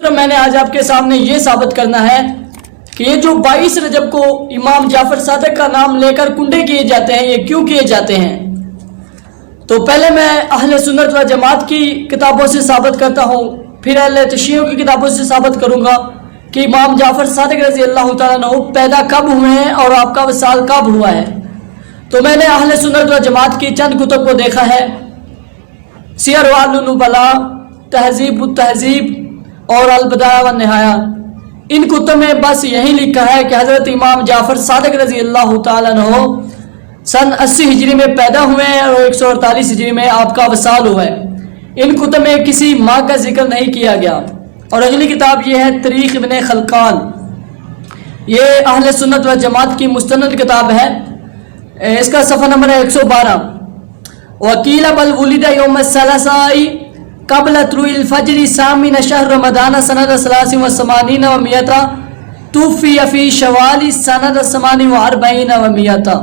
تو میں نے آج آپ کے سامنے یہ ثابت کرنا ہے کہ یہ جو 22 رجب کو امام جعفر صادق کا نام لے کر کنڈے کیے جاتے ہیں، یہ کیوں کیے جاتے ہیں؟ تو پہلے میں اہل سنت و جماعت کی کتابوں سے ثابت کرتا ہوں، پھر اہل تشیع کی کتابوں سے ثابت کروں گا کہ امام جعفر صادق رضی اللہ تعالیٰ عنہ پیدا کب ہوئے ہیں اور آپ کا وصال کب ہوا ہے۔ تو میں نے اہل سنت و جماعت کی چند کتب کو دیکھا ہے، سیر النبلاء، تہذیب التہذیب اور البدایہ والنہایہ۔ ان کتب میں بس یہی لکھا ہے کہ حضرت امام جعفر صادق رضی اللہ تعالیٰ عنہ سن 80 ہجری میں پیدا ہوئے ہیں اور 148 ہجری میں آپ کا وصال ہوا ہے۔ ان کتب میں کسی ماہ کا ذکر نہیں کیا گیا۔ اور اگلی کتاب یہ ہے تاریخ ابن خلقان، یہ اہل سنت و جماعت کی مستند کتاب ہے، اس کا صفحہ نمبر ہے 112۔ وکیل بل ولد یوم الثلاثاء قبل طلوع الفجر ثامن شهر رمضان سنة 83 و100 توفی فی شوال سنة 48 و100۔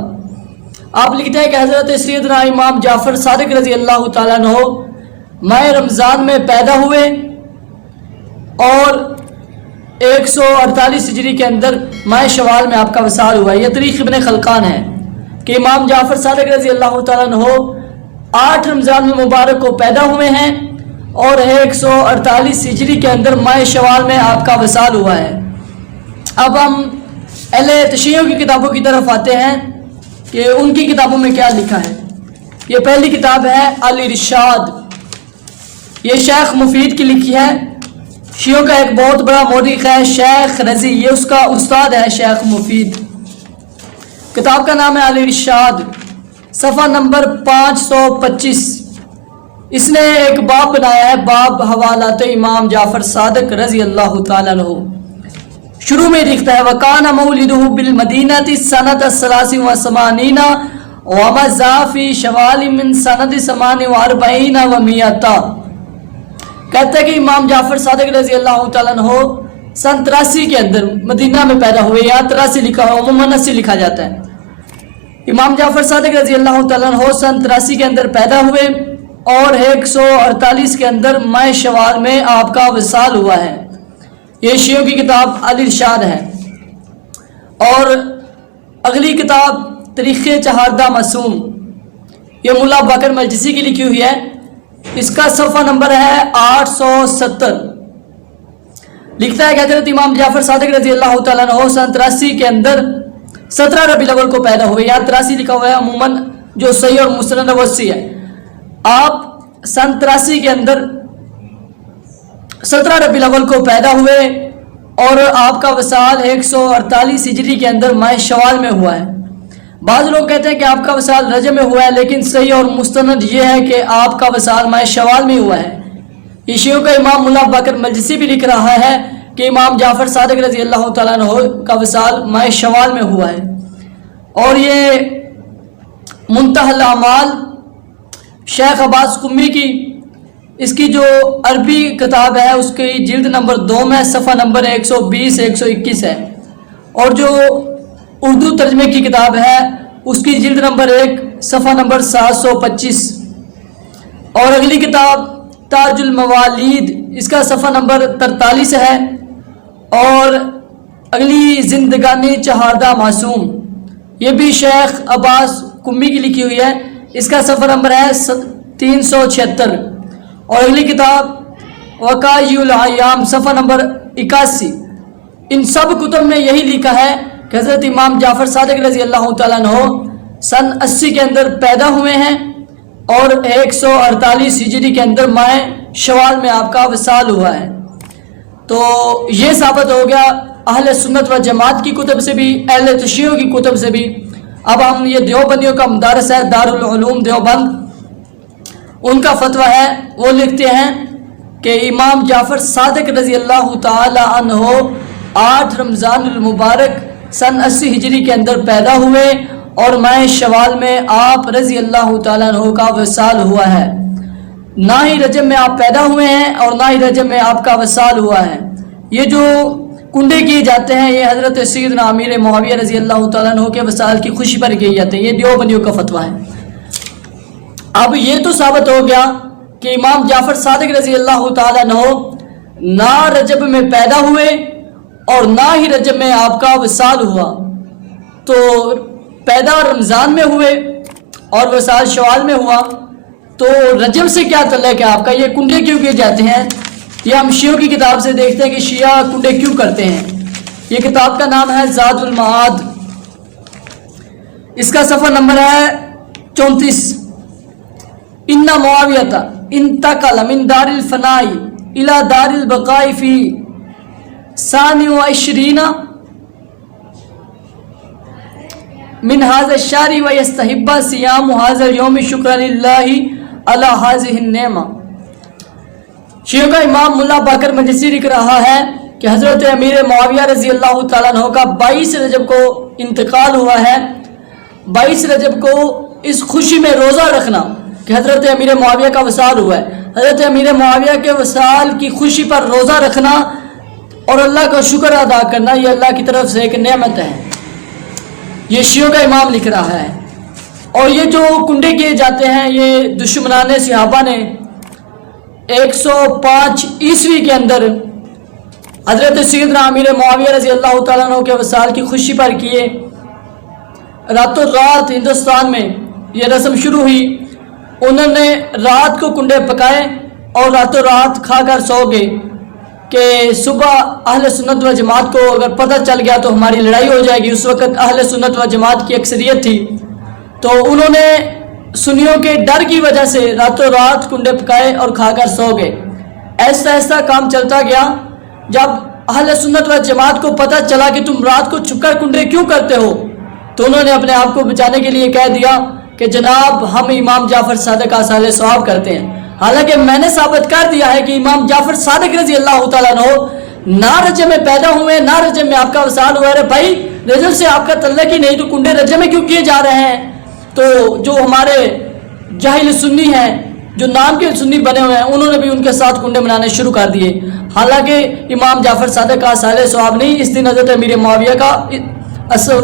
آپ لکھتے ہیں کہ حضرت سیدنا امام جعفر صادق رضی اللہ تعالیٰ عنہ ماہ رمضان میں پیدا ہوئے اور 148 ہجری کے اندر ماہ شوال میں آپ کا وصال ہوا ہے۔ یہ تاریخ ابن خلقان ہے کہ امام جعفر صادق رضی اللہ تعالیٰ عنہ 8 رمضان مبارک کو پیدا ہوئے ہیں اور 148 ہجری کے اندر ماہ شوال میں آپ کا وصال ہوا ہے۔ اب ہم اہل تشیع کی کتابوں کی طرف آتے ہیں کہ ان کی کتابوں میں کیا لکھا ہے۔ یہ پہلی کتاب ہے الارشاد، یہ شیخ مفید کی لکھی ہے، شیعوں کا ایک بہت بڑا مورخ ہے شیخ رضی، یہ اس کا استاد ہے شیخ مفید۔ کتاب کا نام ہے الارشاد، صفحہ نمبر 525۔ اس نے ایک باب بنایا ہے، باب حوالات امام جعفر صادق رضی اللہ تعالیٰ عنہ۔ شروع میں لکھتا ہے وَكَانَ مَوْلِدُهُ بِالْمَدِينَةِ سَنَةَ 83 وَمَضَى فِي شَوَالٍ مِّن سَنَةِ 48 و100۔ کہتا ہے کہ امام جعفر صادق رضی اللہ تعالیٰ عنہ سن 83 کے اندر مدینہ میں پیدا ہوئے، یہاں 83 لکھا ہوا، عموماً 80 لکھا جاتا ہے۔ امام جعفر صادق رضی اللہ تعالیٰ عنہ سن 83 کے اندر پیدا ہوئے اور 148 کے اندر ماہ شوال میں آپ کا وصال ہوا ہے۔ یہ شیعوں کی کتاب الارشاد ہے۔ اور اگلی کتاب تاریخ چہاردہ معصوم، یہ ملا بکر مجلسی کی لکھی ہوئی ہے، اس کا صفحہ نمبر ہے 870۔ لکھتا ہے کہ حضرت امام جعفر صادق رضی اللہ تعالیٰ عنہ سن 83 کے اندر 17 ربیع الاول کو پیدا ہوئے، یہاں 83 لکھا ہوا ہے، عموماً جو صحیح اور مستند وہ 80 ہے۔ آپ سن 83 کے اندر 17 ربیع الاول کو پیدا ہوئے اور آپ کا وصال 148 ہجری کے اندر ماہ شوال میں ہوا ہے۔ بعض لوگ کہتے ہیں کہ آپ کا وصال رجب میں ہوا ہے، لیکن صحیح اور مستند یہ ہے کہ آپ کا وصال ماہ شوال میں ہوا ہے۔ یہ شیعوں کا امام ملا بکر مجلسی بھی لکھ رہا ہے کہ امام جعفر صادق رضی اللہ تعالیٰ عنہ کا وصال ماہ شوال میں ہوا ہے۔ اور یہ منتہی الاعمال شیخ عباس قمی کی، اس کی جو عربی کتاب ہے اس کی جلد نمبر 2 میں صفحہ نمبر 120-121 ہے، اور جو اردو ترجمے کی کتاب ہے اس کی جلد نمبر 1 صفحہ نمبر 725۔ اور اگلی کتاب تاج الموالید، اس کا صفحہ نمبر 43 ہے۔ اور اگلی زندگانی چہاردہ معصوم، یہ بھی شیخ عباس قمی کی لکھی ہوئی ہے، اس کا صفحہ نمبر ہے 376۔ اور اگلی کتاب وقائع الایام، صفحہ نمبر 81۔ ان سب کتب میں یہی لکھا ہے کہ حضرت امام جعفر صادق رضی اللہ تعالیٰ عنہ سن 80 کے اندر پیدا ہوئے ہیں اور 148 ہجری کے اندر ماہ شوال میں آپ کا وصال ہوا ہے۔ تو یہ ثابت ہو گیا اہل سنت و جماعت کی کتب سے بھی، اہل تشیع کی کتب سے بھی۔ اب ہم یہ دیوبندیوں کا مدارس ہے دارالعلوم دیوبند، ان کا فتویٰ ہے، وہ لکھتے ہیں کہ امام جعفر صادق رضی اللہ تعالی عنہ 8 رمضان المبارک سن 80 ہجری کے اندر پیدا ہوئے اور ماہ شوال میں آپ رضی اللہ تعالیٰ عنہ کا وصال ہوا ہے۔ نہ ہی رجب میں آپ پیدا ہوئے ہیں اور نہ ہی رجب میں آپ کا وصال ہوا ہے۔ یہ جو کنڈے کیے جاتے ہیں یہ حضرت سیدنا امیر معاویہ رضی اللہ تعالیٰ عنہ کے وصال کی خوشی پر کیے جاتے ہیں، یہ دیوبندیوں کا فتویٰ ہے۔ اب یہ تو ثابت ہو گیا کہ امام جعفر صادق رضی اللہ تعالیٰ عنہ نہ رجب میں پیدا ہوئے اور نہ ہی رجب میں آپ کا وصال ہوا. تو پیدا رمضان میں ہوئے اور وصال شوال میں ہوا. تو رجب سے کیا تعلق ہے آپ کا؟ یہ کنڈے کیوں کیے جاتے ہیں؟ یہ ہم شیعوں کی کتاب سے دیکھتے ہیں کہ شیعہ کنڈے کیوں کرتے ہیں. یہ کتاب کا نام ہے زاد المعاد. اس کا صفحہ نمبر ہے 34. ان معاویۃ انتقل من دار الفناء الى دار البقاء فی 22 من هذا الشهر ويستحب صيام هذا اليوم شکرا للہ علی هذه النعمہ. شیعوں کا امام ملا باقر مجلسی لکھ رہا ہے کہ حضرت امیر معاویہ رضی اللہ تعالیٰ عنہ کا 22 رجب کو انتقال ہوا ہے. 22 رجب کو اس خوشی میں روزہ رکھنا کہ حضرت امیر معاویہ کا وصال ہوا ہے. حضرت امیر معاویہ کے وصال کی خوشی پر روزہ رکھنا اور اللہ کا شکر ادا کرنا، یہ اللہ کی طرف سے ایک نعمت ہے. یہ شیعوں کا امام لکھ رہا ہے. اور یہ جو کنڈے کیے جاتے ہیں یہ دشمنان صحابہ نے 105 عیسوی کے اندر حضرت سیدنا امیر معاویہ رضی اللہ تعالیٰ عنہ کے وصال کی خوشی پر کیے. راتوں رات ہندوستان میں یہ رسم شروع ہوئی. انہوں نے رات کو کنڈے پکائے اور راتوں رات کھا کر سو گئے کہ صبح اہل سنت و جماعت کو اگر پتہ چل گیا تو ہماری لڑائی ہو جائے گی. اس وقت اہل سنت و جماعت کی اکثریت تھی. تو انہوں نے سنیوں کے ڈر کی وجہ سے راتوں رات کنڈے پکائے اور کھا کر سو گئے. ایسا ایسا کام چلتا گیا. جب اہل سنت و جماعت کو پتہ چلا کہ تم رات کو چھپ کر کنڈے کیوں کرتے ہو تو انہوں نے اپنے آپ کو بچانے کے لیے کہہ دیا کہ جناب ہم امام جعفر صادق اصحاب ثواب کرتے ہیں. حالانکہ میں نے ثابت کر دیا ہے کہ امام جعفر صادق رضی اللہ تعالیٰ عنہ نہ رجب میں پیدا ہوئے نہ رجب میں آپ کا وصال ہوا ہے. بھائی رجب سے آپ کا تعلق ہی نہیں تو کنڈے رجب میں کیوں کیے جا رہے ہیں؟ تو جو ہمارے جاہل سنی ہیں جو نام کے سنی بنے ہوئے ہیں انہوں نے بھی ان کے ساتھ کنڈے منانے شروع کر دیے. حالانکہ امام جعفر صادق اصحاب ثواب نہیں، اس دن حضرت امیر معاویہ کا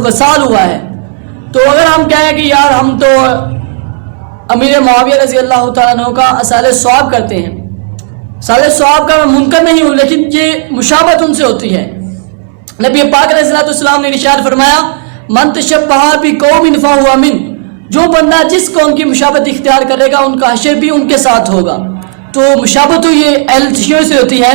وصال ہوا ہے. تو اگر ہم کہیں کہ یار ہم تو امیر معاویہ رضی اللہ تعالیٰ عنہ کا اصحاب ثواب کرتے ہیں، اصحاب ثواب کا میں منکر نہیں ہوں، لیکن یہ مشابہت ان سے ہوتی ہے. نبی پاک علیہ السلام نے ارشاد فرمایا من تشبہ بقوم فہو منہ، جو بندہ جس قوم کی مشابہت اختیار کرے گا ان کا حشر بھی ان کے ساتھ ہوگا. تو مشابہت تو یہ اہل شیعہ سے ہوتی ہے.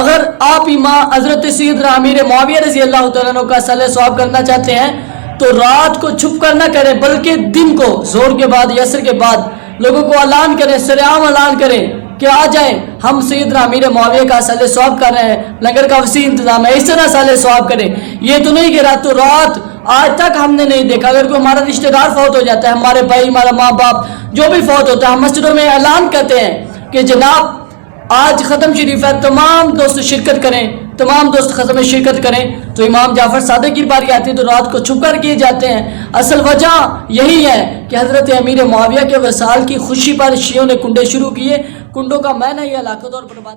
اگر آپ امام حضرت سیدنا امیر معاویہ رضی اللہ تعالیٰ عنہ کا اصحاب ثواب کرنا چاہتے ہیں تو رات کو چھپ کر نہ کریں بلکہ دن کو زور کے بعد یا عصر کے بعد لوگوں کو اعلان کریں، سرعام اعلان کریں کہ آ جائیں ہم سیدنا امیر معاویہ کا اصحاب ثواب کر رہے ہیں، لنگر کا وسیع انتظام ہے، اس طرح اصحاب ثواب کریں. یہ تو نہیں کہ راتوں رات آج تک ہم نے نہیں دیکھا. اگر کوئی ہمارا رشتہ دار فوت ہو جاتا ہے، ہمارے بھائی ہمارا ماں باپ جو بھی فوت ہوتا ہے، ہم مسجدوں میں اعلان کرتے ہیں کہ جناب آج ختم شریف ہے، تمام دوست شرکت کریں، تمام دوست ختم میں شرکت کریں. تو امام جعفر صادق کی باری آتی ہے تو رات کو چھپ کر کیے جاتے ہیں. اصل وجہ یہی ہے کہ حضرت امیر معاویہ کے وصال کی خوشی پر شیعوں نے کنڈے شروع کیے. کنڈوں کا معنی یہ علاقہ طور پر بات